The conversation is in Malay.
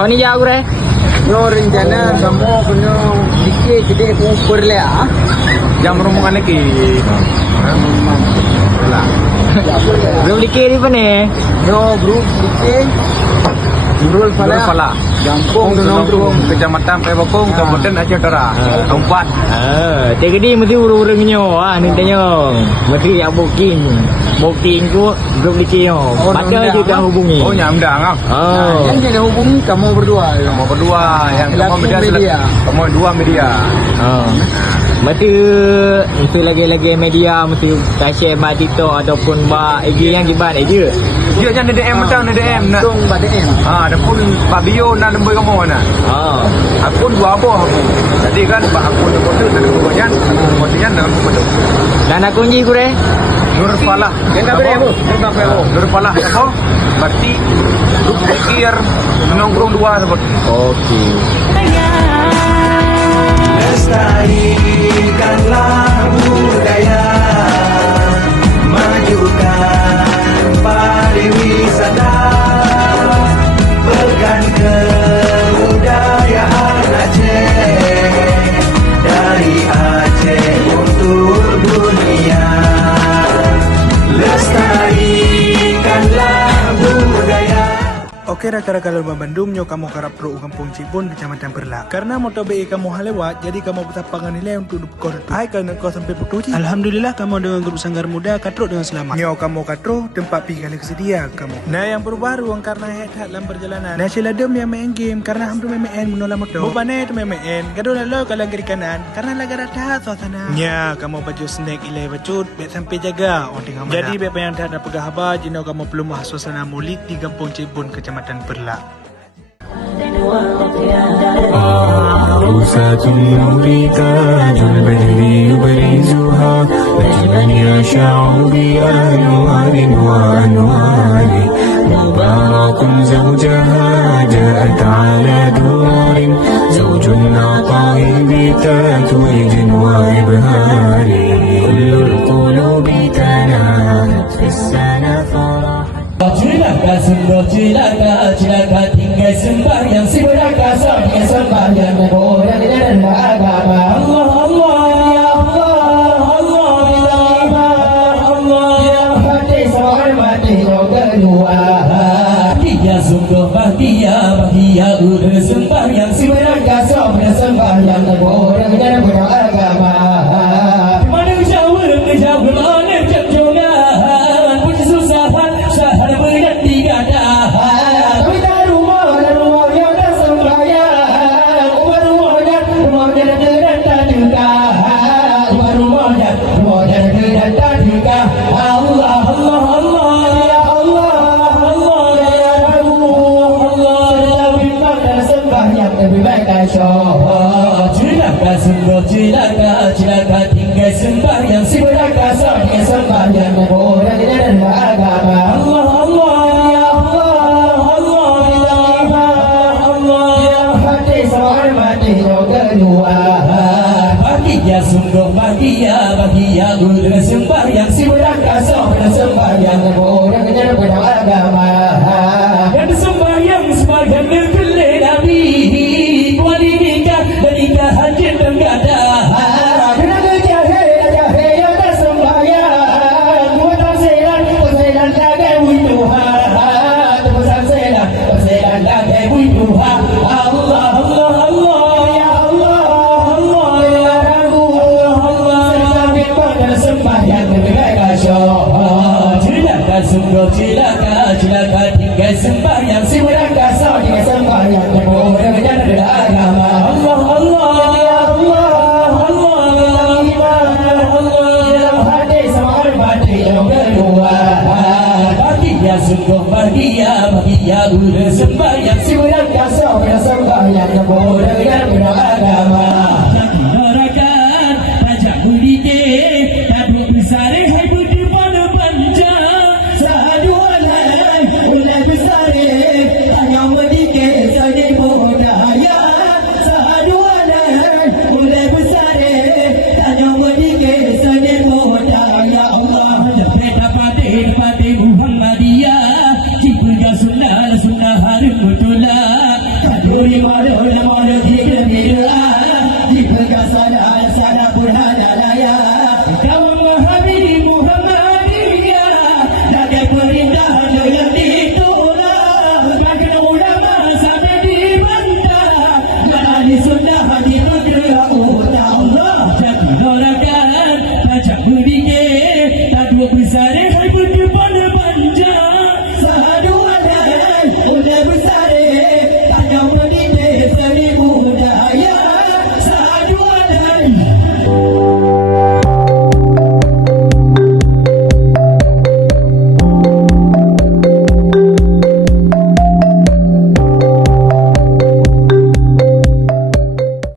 Oh ni jauh re. Yo rencana kamu punya dikit jadi ukur lah. Jam rombongan lagi. Belum dikiri apa ni? Yo grup dikit. Nurul Fala. Jampung Nongkrong. Kecamatan Pebokong, Kabupaten Aceh Utara. Tempat. Jadi mesti urung-urungnya ni tanya. Mesti yang booking tu grup dikiri. Maka juga hubungi. Oh nyamdang ah. Oh. Yang jadi hubungi kamu berdua. Kamu berdua yang kamu media. Kamu dua media. Oh. Mesti lagi-lagi media mesti share ba TikTok ataupun ba IG yang giban IG. Dia jangan DM macam DM nak. Tung BDM. Ada pun Babio nak nombor kamu mana? Akun dua apa aku. Jadi kan akun tu ada kemudian dalam bentuk. Dan akun ji kure? Nur Falah. Kita beri apa? Kita beri apa? Nur Falah apa? Berarti grup pikir nongkrong dua seperti. Okey. Lestarikanlah budaya, majukan pariwisata, pekan kebudayaan Aceh, dari Aceh untuk dunia. Lestarikanlah budaya. Oke rakan-rakan lomba Bandung nyo kamu karap pro kampung Cibun kecamatan Perla. Karena motor BE kamu halewat jadi kamu bertapangan nilai untuk kau tu. Hai kerana kau sampai putuji. Alhamdulillah kamu dengan grup sanggar muda katro dengan selamat. Nyo kamu katro tempat pi kali kesedia kamu. Nah yang baru-baru karena head dalam perjalanan. Nah sila dem yang main game karena hampir main menolak motor. Bupane tu main gaduh lalu kalau kiri kanan karena lagi rata suasana. Nya kamu baju snack ilai bacut bet sampai jaga on tengah mana. Jadi bet yang tak ada pegah haba jino kamu belum masuk suasana mulik di kampung Cibun kecamatan Perla. عروسة النور تاج البدر يبرزها نجما يشع بأنوار وأنوار مبارك زوجها جاءت على دور زوج عطاء بتتويج وإبهار كل القلوب تنامت في السنة فرح. Cilaka sembah cilaka tinggal sembahyang si beraka sampai sembahyang orang dan agama. Allah Allah ya Allah Allah bila Allah ya hati seorang mati kedua. Dia sungguh bahagia udah sembahyang si beraka sampai sembahyang orang dan agama. Mana jauh mana jangan puji susah sahar berat tiga dah. Tapi dah rumah yang dah sembahyang. Rumah dan tak juga. Rumah dan tak juga. Allah Allah Allah ya Allah Allah ya Allah ya bimbang dan sembahyang lebih baik asyah. Cilaka tinggal sembahyang si beraka sampai sembahyang orang dan agama. Allah Allah ya Allah Allah ya Allah ya hati seorang mati kedua. Bahagia sungguh bahagia udah sembahyang si beraka sampai sembahyang orang dan agama. Dan sembahyang sebagian berkelih Nabi kuali nikah dan nikah haji tenggada. Cilaka tinggal sembahyang si beraka sampai sembahyang orang dan agama. Allah Allah ya Allah Allah ya Allah ya hati seorang mati yang kedua. Bahagia sungguh bahagia udah sembahyang si beraka sampai sembahyang orang dan agama. Narakan tajak budike tabuk besar hai budi pada panjang. Muhammadiyah, Cipul Sunnah Harum Mutullah. Duri madu, nama dia tiga, di perkasa